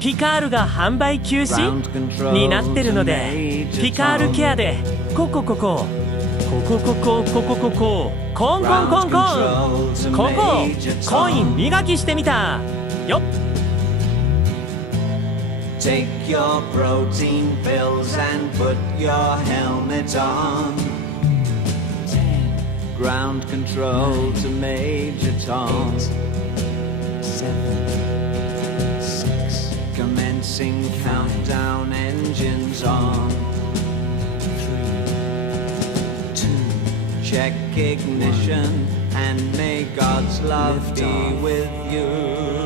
ピカールが販売休止になってるので、ピカールケアでコンコンコイン磨きしてみたよっ。Take your protein pills and put your helmet on. Ground control to Major Tom. 7 6 Commencing countdown, engines on. 3 2 Check ignition and may God's love be with you.